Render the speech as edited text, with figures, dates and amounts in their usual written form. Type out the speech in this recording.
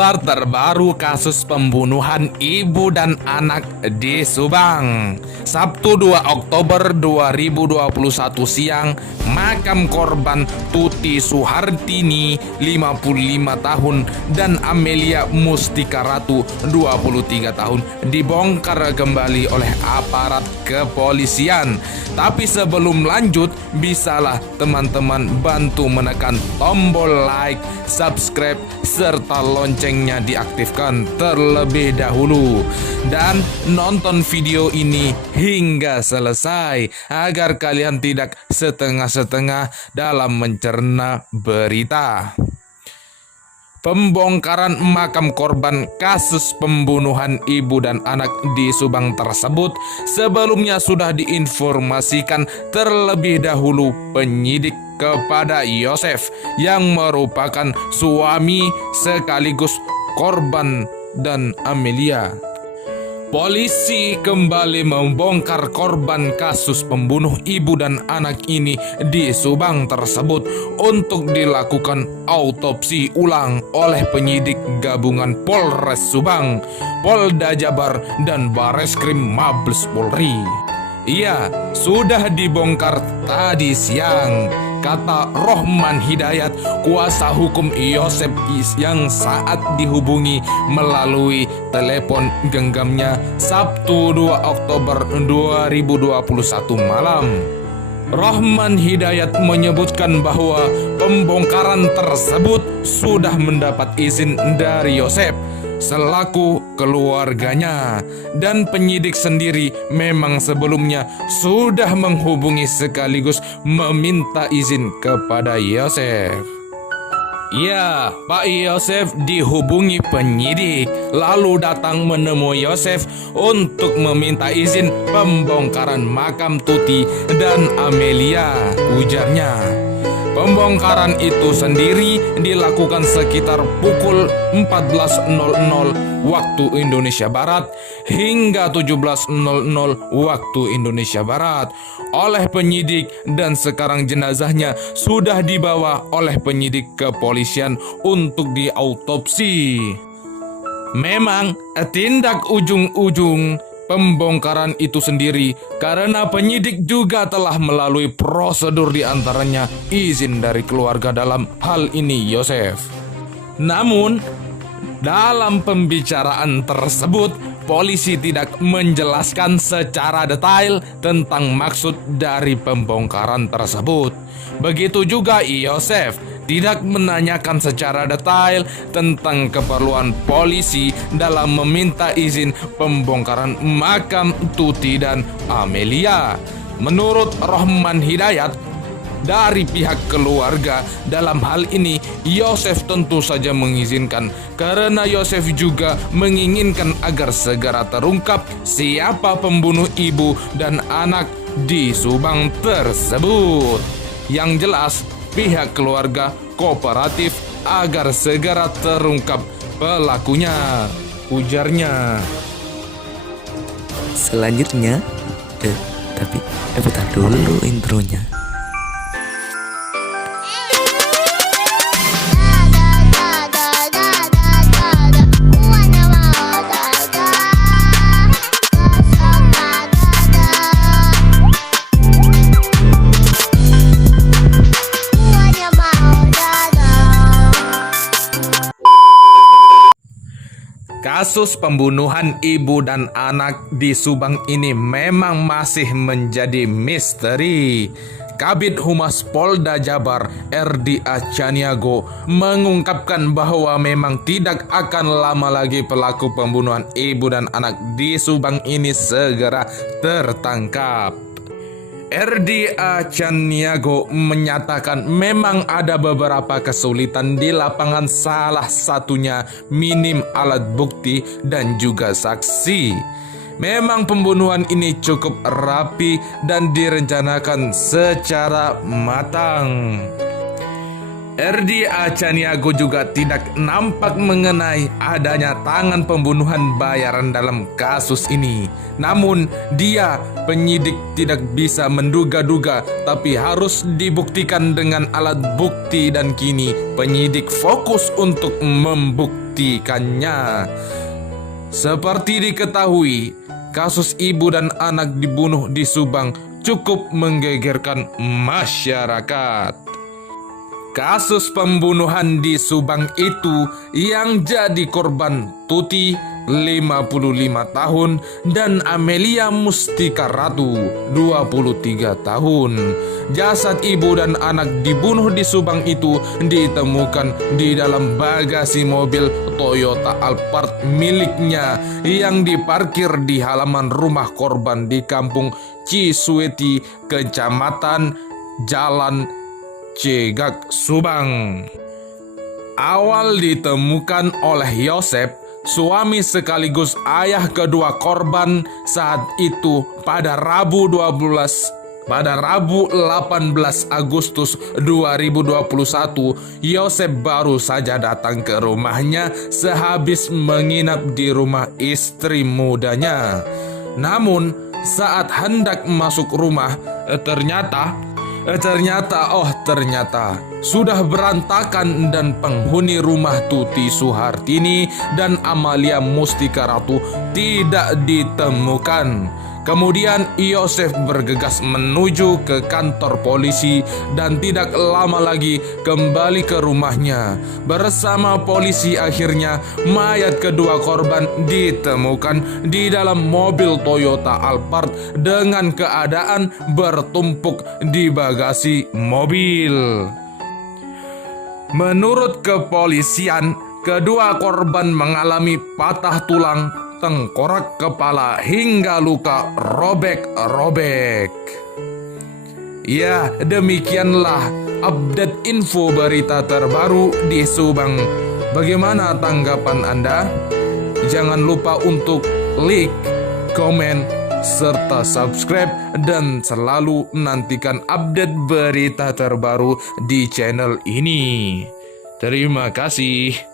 Kabar terbaru kasus pembunuhan ibu dan anak di Subang. Sabtu 2 Oktober 2021 siang, makam korban Tuti Suhartini 55 tahun dan Amelia Mustika Ratu 23 tahun dibongkar kembali oleh aparat kepolisian. Tapi sebelum lanjut, bisalah teman-teman bantu menekan tombol like, subscribe, serta loncengnya diaktifkan terlebih dahulu. Dan nonton video ini hingga selesai agar kalian tidak setengah-setengah dalam mencerna berita. Pembongkaran makam korban kasus pembunuhan ibu dan anak di Subang tersebut sebelumnya sudah diinformasikan terlebih dahulu penyidik kepada Yosef yang merupakan suami sekaligus korban dan Amelia. Polisi kembali membongkar korban kasus pembunuh ibu dan anak ini di Subang tersebut untuk dilakukan autopsi ulang oleh penyidik gabungan Polres Subang, Polda Jabar, dan Bareskrim Mabes Polri. Ia sudah dibongkar tadi siang, kata Rohman Hidayat, kuasa hukum Yosef yang saat dihubungi melalui telepon genggamnya Sabtu 2 Oktober 2021 malam. Rohman Hidayat menyebutkan bahwa pembongkaran tersebut sudah mendapat izin dari Yosef selaku keluarganya, dan penyidik sendiri memang sebelumnya sudah menghubungi sekaligus meminta izin kepada Yosef. Ya, Pak Yosef dihubungi penyidik, lalu datang menemui Yosef untuk meminta izin pembongkaran makam Tuti dan Amelia, ujarnya. Pembongkaran itu sendiri dilakukan sekitar pukul 14.00 waktu Indonesia Barat hingga 17.00 waktu Indonesia Barat oleh penyidik, dan sekarang jenazahnya sudah dibawa oleh penyidik kepolisian untuk diautopsi. Memang tindak ujung-ujung pembongkaran itu sendiri karena penyidik juga telah melalui prosedur, diantaranya izin dari keluarga, dalam hal ini Yosef. Namun dalam pembicaraan tersebut polisi tidak menjelaskan secara detail tentang maksud dari pembongkaran tersebut. Begitu juga Yosef tidak menanyakan secara detail tentang keperluan polisi dalam meminta izin pembongkaran makam Tuti dan Amelia. Menurut Rohman Hidayat, dari pihak keluarga dalam hal ini Yosef tentu saja mengizinkan, karena Yosef juga menginginkan agar segera terungkap siapa pembunuh ibu dan anak di Subang tersebut. Yang jelas, pihak keluarga kooperatif agar segera terungkap pelakunya, ujarnya. Selanjutnya, tapi putar dulu intronya. Kasus pembunuhan ibu dan anak di Subang ini memang masih menjadi misteri. Kabid Humas Polda Jabar R.D. Achaniago mengungkapkan bahwa memang tidak akan lama lagi pelaku pembunuhan ibu dan anak di Subang ini segera tertangkap. R.D. Achaniago menyatakan memang ada beberapa kesulitan di lapangan, salah satunya minim alat bukti dan juga saksi. Memang pembunuhan ini cukup rapi dan direncanakan secara matang. R.D. Achaniago juga tidak nampak mengenai adanya tangan pembunuhan bayaran dalam kasus ini. Namun dia, penyidik, tidak bisa menduga-duga, tapi harus dibuktikan dengan alat bukti, dan kini penyidik fokus untuk membuktikan menghentikannya. Seperti diketahui, kasus ibu dan anak dibunuh di Subang cukup menggegerkan masyarakat. Kasus pembunuhan di Subang itu yang jadi korban Tuti 55 tahun dan Amelia Mustika Ratu 23 tahun. Jasad ibu dan anak dibunuh di Subang itu ditemukan di dalam bagasi mobil Toyota Alphard miliknya yang diparkir di halaman rumah korban di Kampung Cisueti, Kecamatan Jalan Cegak, Subang. Awal ditemukan oleh Yosep, suami sekaligus ayah kedua korban saat itu pada Rabu 18 Agustus 2021, Yosep baru saja datang ke rumahnya sehabis menginap di rumah istri mudanya. Namun, saat hendak masuk rumah, ternyata sudah berantakan dan penghuni rumah Tuti Suhartini dan Amalia Mustika Ratu tidak ditemukan. Kemudian Yosef bergegas menuju ke kantor polisi dan tidak lama lagi kembali ke rumahnya. Bersama polisi akhirnya mayat kedua korban ditemukan di dalam mobil Toyota Alphard dengan keadaan bertumpuk di bagasi mobil. Menurut kepolisian, kedua korban mengalami patah tulang, tengkorak kepala hingga luka robek-robek. Ya, demikianlah update info berita terbaru di Subang. Bagaimana tanggapan Anda? Jangan lupa untuk like, komen, serta subscribe dan selalu nantikan update berita terbaru di channel ini. Terima kasih.